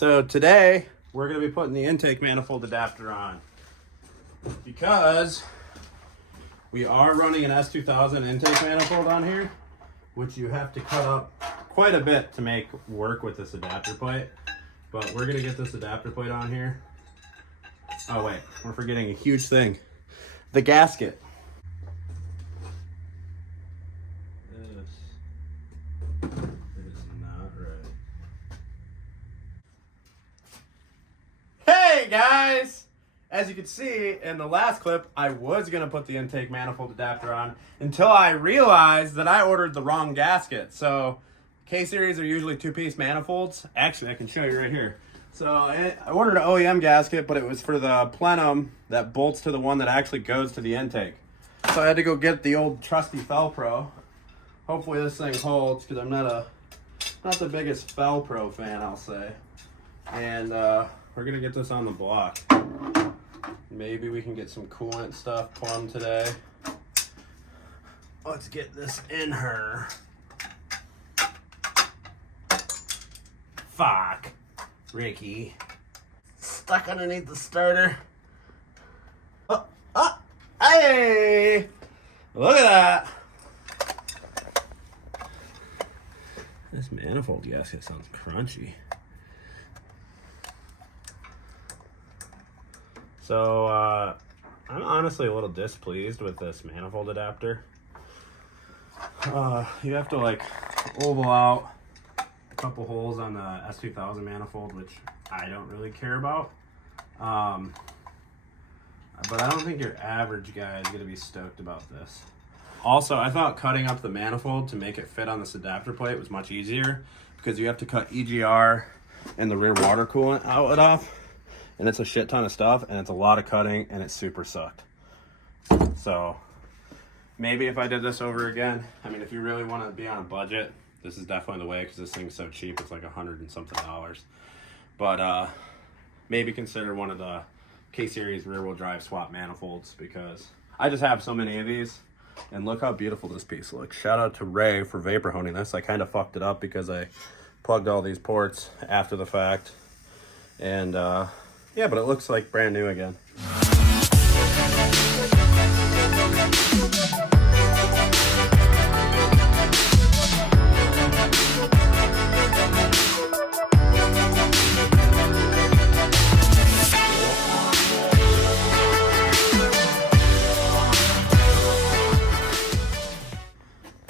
So today we're going to be putting the intake manifold adapter on because we are running an S2000 intake manifold on here, which you have to cut up quite a bit to make work with this adapter plate. But we're going to get this adapter plate on here. Oh wait, we're forgetting a huge thing. The gasket. This is not right. Hey guys! As you can see in the last clip, I was going to put the intake manifold adapter on until I realized that I ordered the wrong gasket. So K-series are usually two-piece manifolds. Actually, I can show you right here. So I ordered an OEM gasket, but it was for the plenum that bolts to the one that actually goes to the intake. So I had to go get the old trusty Felpro. Hopefully this thing holds, because I'm not the biggest Felpro fan, I'll say. And we're gonna get this on the block. Maybe we can get some coolant stuff plumbed today. Let's get this in her. Fuck, Ricky. Stuck underneath the starter. Oh, hey! Look at that. This manifold gasket sounds crunchy. So, I'm honestly a little displeased with this manifold adapter. You have to like oval out a couple holes on the S2000 manifold, which I don't really care about. But I don't think your average guy is going to be stoked about this. Also, I thought cutting up the manifold to make it fit on this adapter plate was much easier because you have to cut EGR and the rear water coolant outlet off. And it's a shit ton of stuff, and it's a lot of cutting, and it super sucked. So maybe if I did this over again, I mean, if you really want to be on a budget, this is definitely the way, because this thing's so cheap. It's like $100 and something. But maybe consider one of the K-series rear-wheel drive swap manifolds, because I just have so many of these. And look how beautiful this piece looks. Shout out to Ray for vapor honing this. I kind of fucked it up because I plugged all these ports after the fact. And yeah, but it looks like brand new again.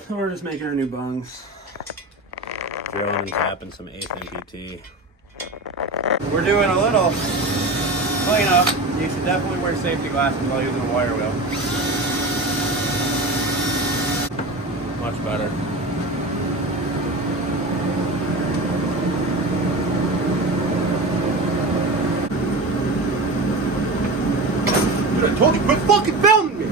So we're just making our new bungs. Drilling and tapping some 8th MPT. We're doing a little cleanup. You should definitely wear safety glasses while using a wire wheel. Much better. Dude, I told you, quit fucking filming me!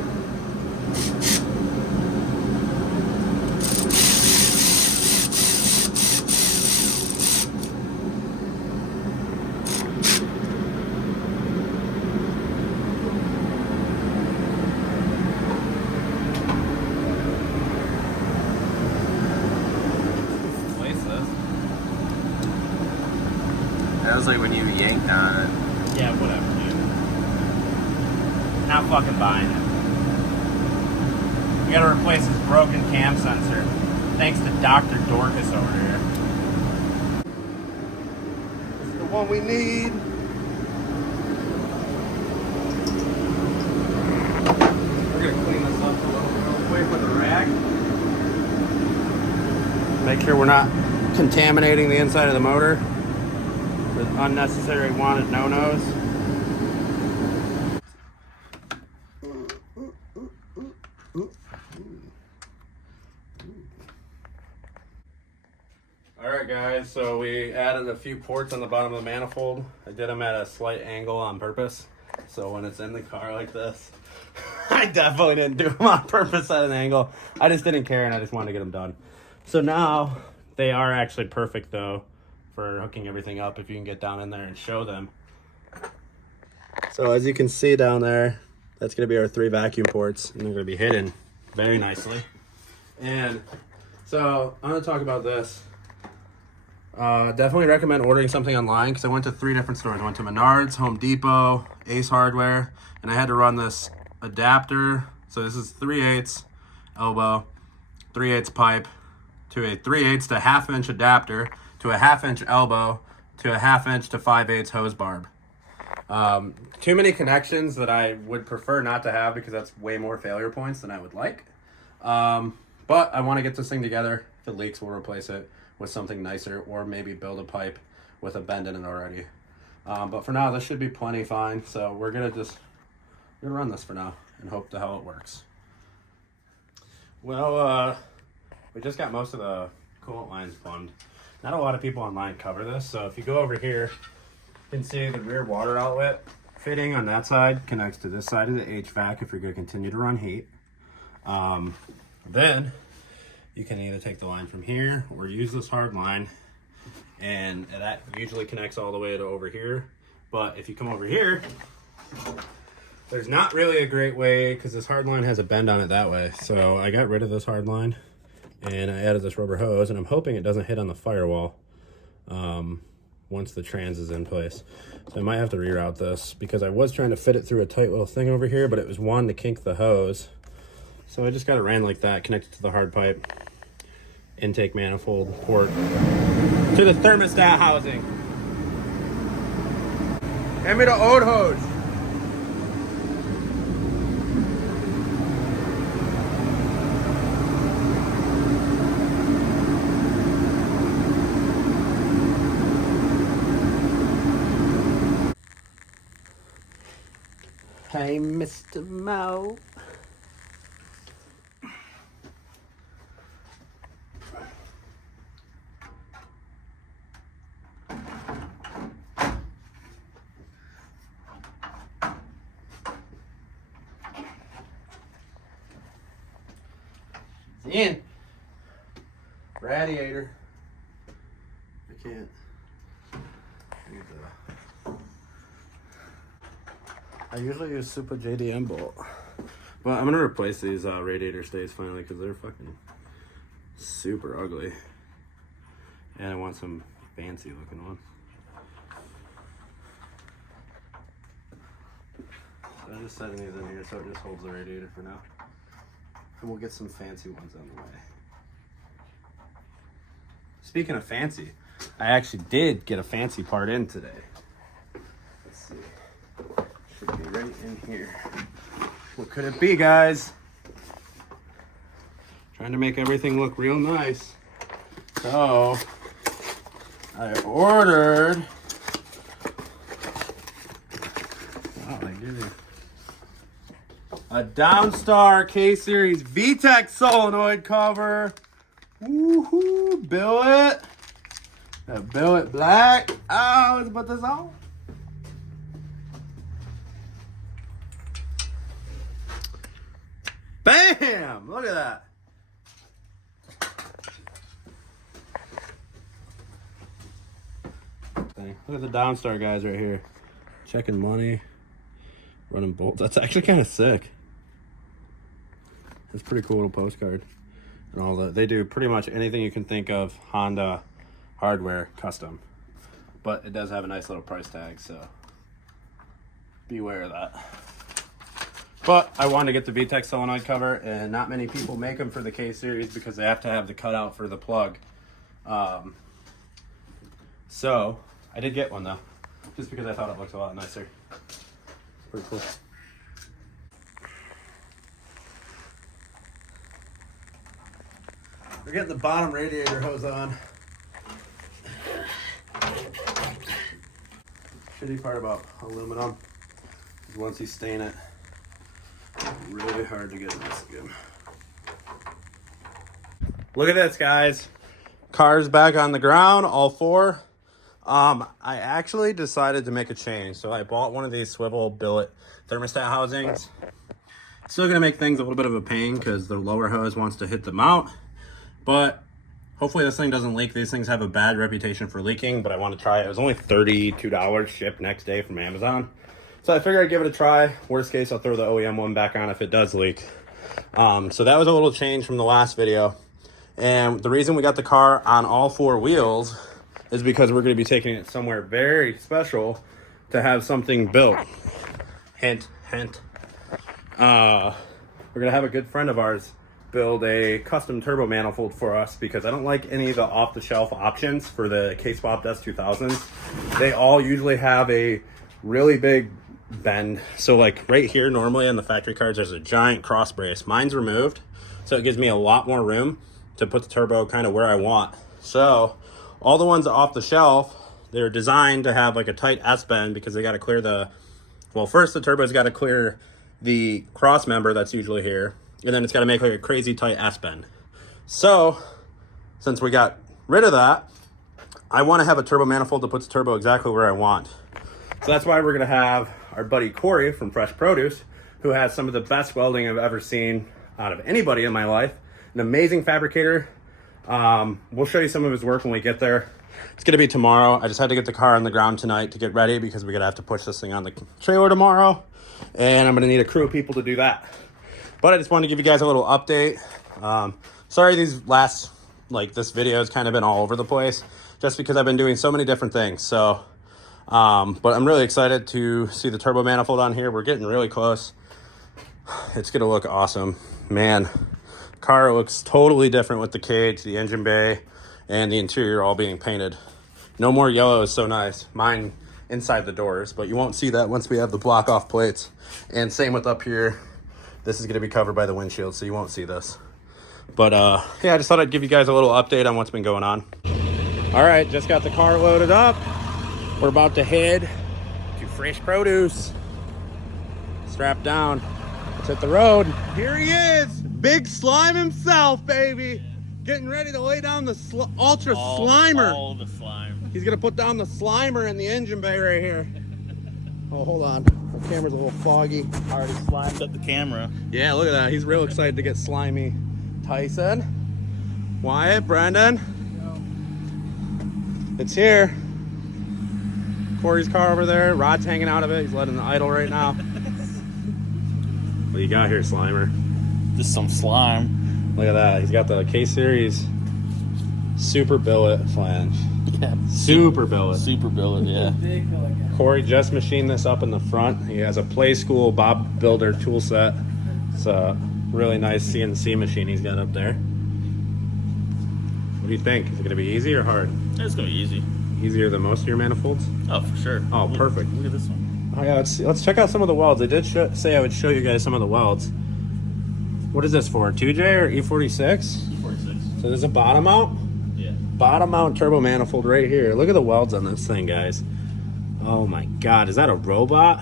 That was like when you yanked on it. Yeah, whatever, dude. Not fucking buying it. We gotta replace this broken cam sensor. Thanks to Dr. Dorcas over here. This is the one we need. We're gonna clean this up a little real quick with a rag. Make sure we're not contaminating the inside of the motor with unnecessary wanted no-nos. Alright guys, so we added a few ports on the bottom of the manifold. I did them at a slight angle on purpose. So when it's in the car like this, I definitely didn't do them on purpose at an angle. I just didn't care and I just wanted to get them done. So now they are actually perfect though for hooking everything up if you can get down in there and show them. So as you can see down there, that's going to be our 3 vacuum ports, and they're going to be hidden very nicely. And so I'm going to talk about this. Definitely recommend ordering something online because I went to 3 different stores. I went to Menards, Home Depot, Ace Hardware, and I had to run this adapter. So this is 3/8 elbow, 3/8 pipe, to a 3/8 to 1/2 inch adapter, to a 1/2 inch elbow, to a 1/2 inch to 5/8 hose barb. Too many connections that I would prefer not to have because that's way more failure points than I would like. But I want to get this thing together. If it leaks, we'll replace it with something nicer, or maybe build a pipe with a bend in it already. But for now, this should be plenty fine. So we're gonna run this for now and hope the hell it works. Well, we just got most of the coolant lines plumbed. Not a lot of people online cover this, so if you go over here, you can see the rear water outlet fitting on that side connects to this side of the HVAC if you're going to continue to run heat. Then you can either take the line from here or use this hard line, and that usually connects all the way to over here. But if you come over here, there's not really a great way because this hard line has a bend on it that way. So I got rid of this hard line and I added this rubber hose, and I'm hoping it doesn't hit on the firewall once the trans is in place. So I might have to reroute this because I was trying to fit it through a tight little thing over here, but it was one to kink the hose. So I just got it ran like that, connected to the hard pipe, intake manifold port to the thermostat housing. Hand me the old hose. Hey, Mr. Mo. It's in. Radiator. I can't. I usually use Super JDM bolt, but I'm gonna replace these radiator stays finally because they're fucking super ugly, and I want some fancy looking ones. So I'm just setting these in here so it just holds the radiator for now, and we'll get some fancy ones on the way. Speaking of fancy, I actually did get a fancy part in today. Let's see. Should be right in here. What could it be, guys? Trying to make everything look real nice. So, I ordered. Oh, they give you a Downstar K-Series VTEC solenoid cover. Woohoo! Billet. That billet black. Oh, let's put this on. Bam! Look at that. Look at the Downstar guys right here. Checking money. Running bolts. That's actually kind of sick. It's a pretty cool little postcard. And all that. They do pretty much anything you can think of Honda hardware custom. But it does have a nice little price tag, so beware of that. But I wanted to get the VTEC solenoid cover, and not many people make them for the K-Series because they have to have the cutout for the plug. So I did get one though, just because I thought it looked a lot nicer. Pretty cool. We're getting the bottom radiator hose on. Shitty part about aluminum is once you stain it, really hard to get this again. Look at this, guys. Car's back on the ground, all 4. I actually decided to make a change. So I bought one of these swivel billet thermostat housings. Still gonna make things a little bit of a pain because the lower hose wants to hit the mount. But hopefully this thing doesn't leak. These things have a bad reputation for leaking, but I want to try it. It was only $32 shipped next day from Amazon. So I figured I'd give it a try. Worst case, I'll throw the OEM one back on if it does leak. So that was a little change from the last video. And the reason we got the car on all 4 wheels is because we're going to be taking it somewhere very special to have something built. Hint, hint. We're going to have a good friend of ours build a custom turbo manifold for us because I don't like any of the off-the-shelf options for the KSwap S2000s. They all usually have a really big bend. So like right here, normally on the factory cards, there's a giant cross brace. Mine's removed, so it gives me a lot more room to put the turbo kind of where I want. So all the ones off the shelf, they're designed to have like a tight S bend because they got to clear the, well, first the turbo's got to clear the cross member that's usually here, and then it's got to make like a crazy tight S bend. So since we got rid of that, I want to have a turbo manifold that puts the turbo exactly where I want. So that's why we're going to have our buddy Corey from Fresh Produce, who has some of the best welding I've ever seen out of anybody in my life. An amazing fabricator. We'll show you some of his work when we get there. It's going to be tomorrow. I just had to get the car on the ground tonight to get ready because we're going to have to push this thing on the trailer tomorrow. And I'm going to need a crew of people to do that. But I just wanted to give you guys a little update. Sorry these last, like this video has kind of been all over the place just because I've been doing so many different things. So, but I'm really excited to see the turbo manifold on here. We're getting really close. It's going to look awesome. Man, car looks totally different with the cage, the engine bay, and the interior all being painted. No more yellow is so nice. Mine inside the doors, but you won't see that once we have the block off plates. And same with up here. This is going to be covered by the windshield, so you won't see this. But yeah, I just thought I'd give you guys a little update on what's been going on. All right, just got the car loaded up. We're about to head to Fresh Produce. Strap down. Let's hit the road. Here he is, Big Slime himself, baby. Getting ready to lay down the Ultra Slimer. All the slime. He's gonna put down the Slimer in the engine bay right here. Oh, hold on. The camera's a little foggy. Already slimed up the camera. Yeah, look at that. He's real excited to get slimy. Tyson, Wyatt, Brendan. It's here. Corey's car over there. Rod's hanging out of it. He's letting it idle right now. What do you got here, Slimer? Just some slime. Look at that. He's got the K-Series super billet flange. Yeah. Super billet. Super billet, yeah. Corey just machined this up in the front. He has a Play School Bob Builder tool set. It's a really nice CNC machine he's got up there. What do you think? Is it going to be easy or hard? It's going to be easy. Easier than most of your manifolds? Oh, for sure. Oh, perfect. Look at this one. Oh, yeah, let's check out some of the welds. I did say I would show you guys some of the welds. What is this for? 2J or E46? E46. So there's a bottom mount? Yeah. Bottom mount turbo manifold right here. Look at the welds on this thing, guys. Oh my God, is that a robot?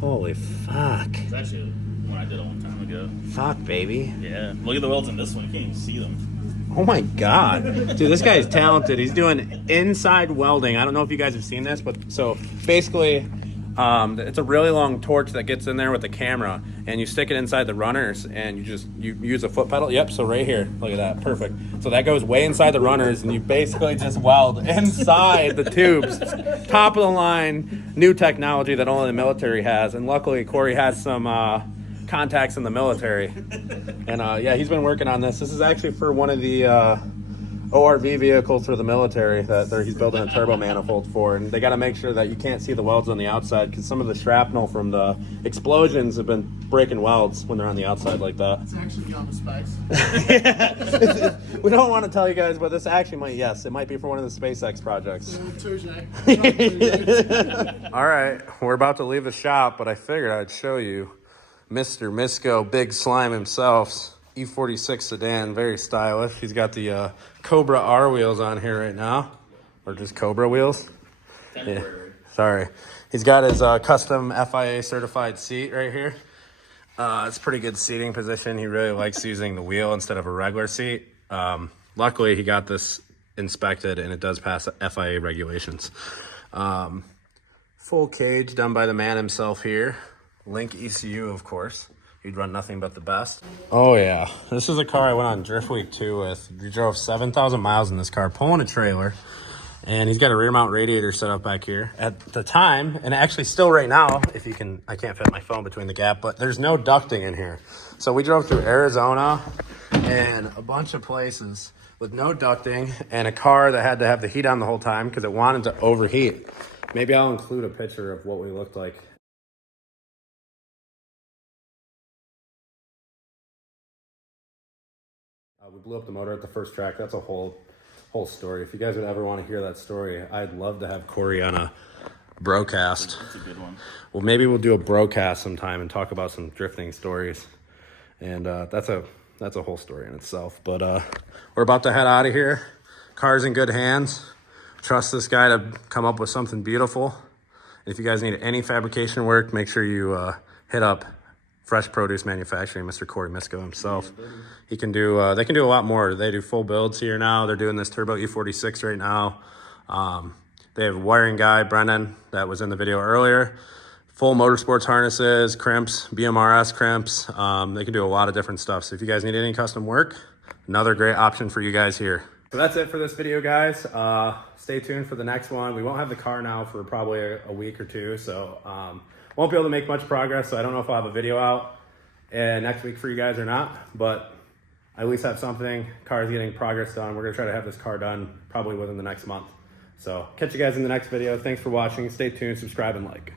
Holy fuck. It's actually one I did a long time ago. Fuck, baby. Yeah. Look at the welds in this one. You can't even see them. Oh my God. Dude, this guy's talented. He's doing inside welding. I don't know if you guys have seen this, but so basically, it's a really long torch that gets in there with the camera, and you stick it inside the runners, and you use a foot pedal. Yep, so right here, look at that, perfect. So that goes way inside the runners, and you basically just weld inside the tubes. Top of the line, new technology that only the military has, and luckily Corey has some contacts in the military. And yeah, he's been working on this. This is actually for one of the ORV vehicles for the military that he's building a turbo manifold for, and they got to make sure that you can't see the welds on the outside because some of the shrapnel from the explosions have been breaking welds when they're on the outside like that. It's actually on the specs. Yeah. We don't want to tell you guys, but this actually might, yes, it might be for one of the SpaceX projects. All right, we're about to leave the shop, but I figured I'd show you Mr. Misco Big Slime himself. E46 sedan, very stylish. He's got the Cobra R wheels on here right now, or just Cobra wheels. Yeah. Sorry. He's got his custom FIA certified seat right here. It's pretty good seating position. He really likes using the wheel instead of a regular seat. Luckily, he got this inspected, and it does pass FIA regulations. Full cage done by the man himself here. Link ECU, of course. He'd run nothing but the best. Oh yeah, this is a car I went on Drift Week 2 with. We drove 7,000 miles in this car, pulling a trailer. And he's got a rear mount radiator set up back here. At the time, and actually still right now, if you can, I can't fit my phone between the gap, but there's no ducting in here. So we drove through Arizona and a bunch of places with no ducting and a car that had to have the heat on the whole time because it wanted to overheat. Maybe I'll include a picture of what we looked like. We blew up the motor at the first track. That's a whole story. If you guys would ever want to hear that story, I'd love to have Corey on a broadcast. That's a good one. Well, maybe we'll do a broadcast sometime and talk about some drifting stories. And that's a whole story in itself. But we're about to head out of here. Car's in good hands. Trust this guy to come up with something beautiful. And if you guys need any fabrication work, make sure you hit up Fresh Produce Manufacturing, Mr. Corey Misko himself. He can do, they can do a lot more. They do full builds here now. They're doing this Turbo E46 right now. They have a wiring guy, Brennan, that was in the video earlier. Full motorsports harnesses, crimps, BMRS crimps. They can do a lot of different stuff. So if you guys need any custom work, another great option for you guys here. So that's it for this video, guys. Stay tuned for the next one. We won't have the car now for probably a week or two. So won't be able to make much progress. So I don't know if I'll have a video out next week for you guys or not, but I at least have something. Car's getting progress done. We're gonna try to have this car done probably within the next month. So catch you guys in the next video. Thanks for watching. Stay tuned, subscribe, and like.